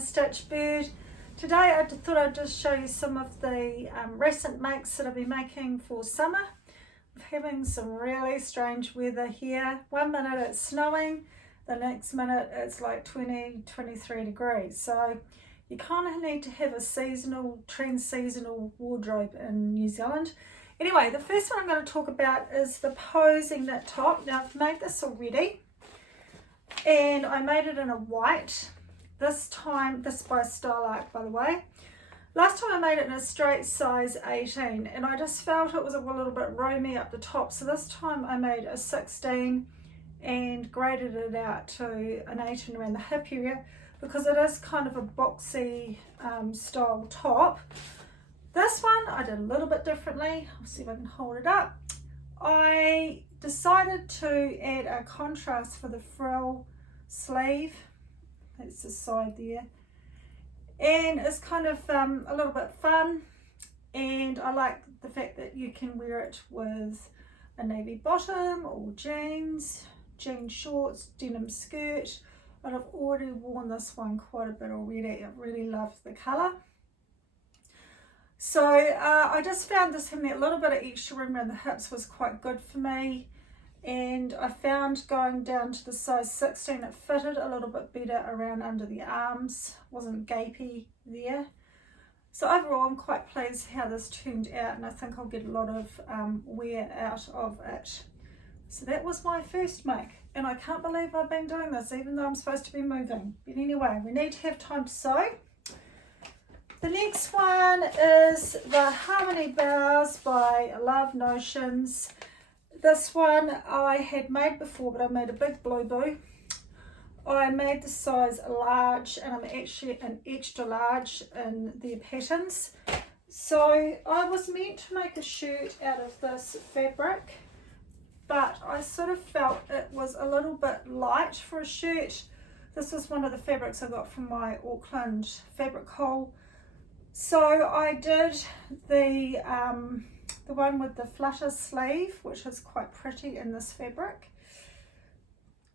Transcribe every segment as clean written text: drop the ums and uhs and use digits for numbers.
Stitch Bird. Today I thought I'd just show you some of the recent makes that I've been making for summer. We're having some really strange weather here. One minute it's snowing, the next minute it's like 23 degrees. So you kind of need to have a seasonal wardrobe in New Zealand. Anyway, the first one I'm going to talk about is the posing knit top. Now I've made this already and I made it in a white. This time, this is by Style Arc, by the way. Last time I made it in a straight size 18 and I just felt it was a little bit roomy up the top. So this time I made a 16 and graded it out to an 18 around the hip area because it is kind of a boxy style top. This one I did a little bit differently. I'll see if I can hold it up. I decided to add a contrast for the frill sleeve. That's the side there. And it's kind of a little bit fun. And I like the fact that you can wear it with a navy bottom or jeans shorts, denim skirt. And I've already worn this one quite a bit already. I really love the colour. So I just found this having a little bit of extra room around the hips was quite good for me, and I found going down to the size 16 it fitted a little bit better around under the arms, wasn't gapey there. So overall I'm quite pleased how this turned out, and I think I'll get a lot of wear out of it. So that was my first make, and I can't believe I've been doing this even though I'm supposed to be moving. But anyway, we need to have time to sew. The next one is the Harmony Bows by Love Notions. This one I had made before, but I made a big blue boo. I made the size large, and I'm actually an extra large in the patterns. So I was meant to make a shirt out of this fabric, but I sort of felt it was a little bit light for a shirt. This was one of the fabrics I got from my Auckland fabric haul. So I did the one with the flutter sleeve, which is quite pretty in this fabric.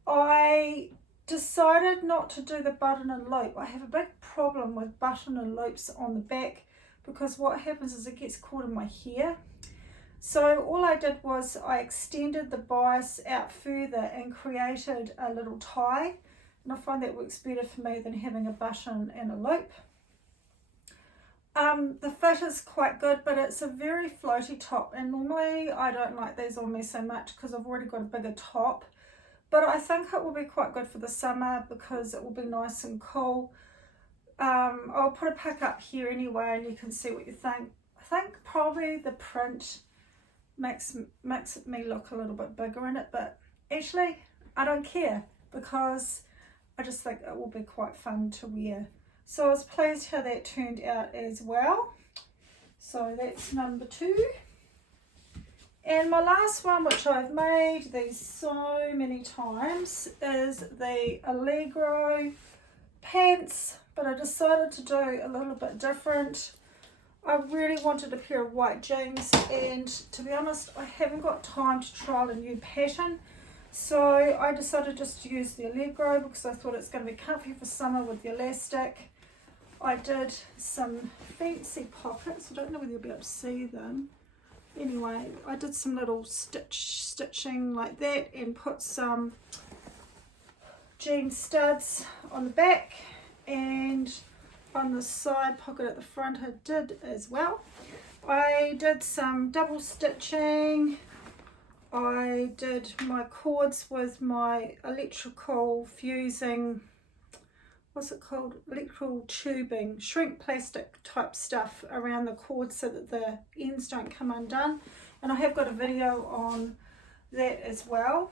I decided not to do the button and loop. I have a big problem with button and loops on the back because what happens is it gets caught in my hair. So all I did was I extended the bias out further and created a little tie, and I find that works better for me than having a button and a loop. The fit is quite good, but it's a very floaty top, and normally I don't like these on me so much because I've already got a bigger top, but I think it will be quite good for the summer because it will be nice and cool. I'll put a pic up here anyway and you can see what you think. I think probably the print makes me look a little bit bigger in it, but actually I don't care because I just think it will be quite fun to wear. So I was pleased how that turned out as well. So that's number 2. And my last one, which I've made these so many times, is the Allegro pants, but I decided to do a little bit different. I really wanted a pair of white jeans, and to be honest, I haven't got time to trial a new pattern. So I decided just to use the Allegro because I thought it's going to be comfy for summer with the elastic. I did some fancy pockets. I don't know whether you'll be able to see them. Anyway, I did some little stitching like that and put some jean studs on the back, and on the side pocket at the front I did as well. I did some double stitching. I did my cords with my electrical fusing, what's it called, electrical tubing, shrink plastic type stuff around the cord so that the ends don't come undone, and I have got a video on that as well.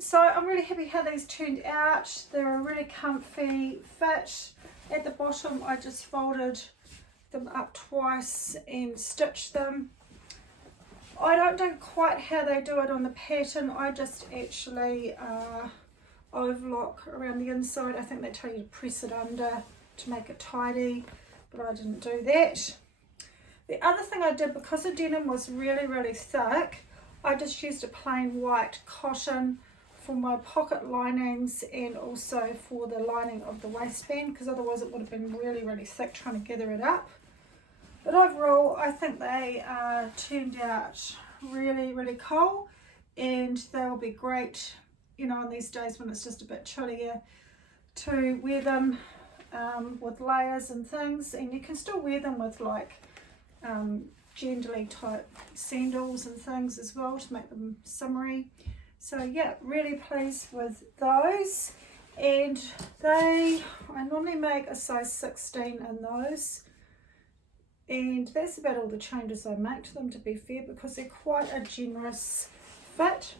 So I'm really happy how these turned out. They're a really comfy fit. At the bottom I just folded them up twice and stitched them. I don't know quite how they do it on the pattern. I just actually overlock around the inside. I think they tell you to press it under to make it tidy, but I didn't do that. The other thing I did, because the denim was really thick, I just used a plain white cotton for my pocket linings and also for the lining of the waistband, because otherwise it would have been really, really thick trying to gather it up. But overall, I think they turned out really, really cool, and they'll be great, you know, on these days when it's just a bit chillier, to wear them with layers and things. And you can still wear them with like gently type sandals and things as well to make them summery. So yeah, really pleased with those. And I normally make a size 16 in those, and that's about all the changes I make to them, to be fair, because they're quite a generous fit.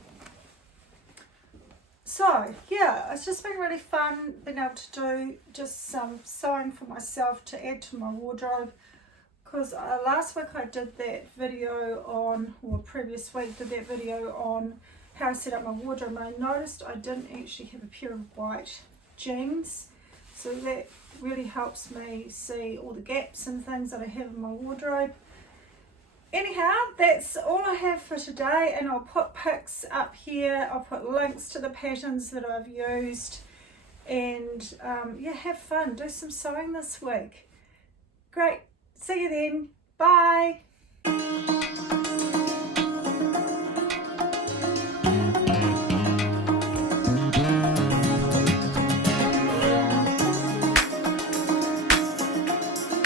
So yeah, it's just been really fun being able to do just some sewing for myself to add to my wardrobe, because last week I did that video on, or previous week did that video on how I set up my wardrobe, and I noticed I didn't actually have a pair of white jeans, so that really helps me see all the gaps and things that I have in my wardrobe. Anyhow, that's all I have for today, and I'll put pics up here. I'll put links to the patterns that I've used, and yeah, have fun, do some sewing this week. Great, see you then, bye.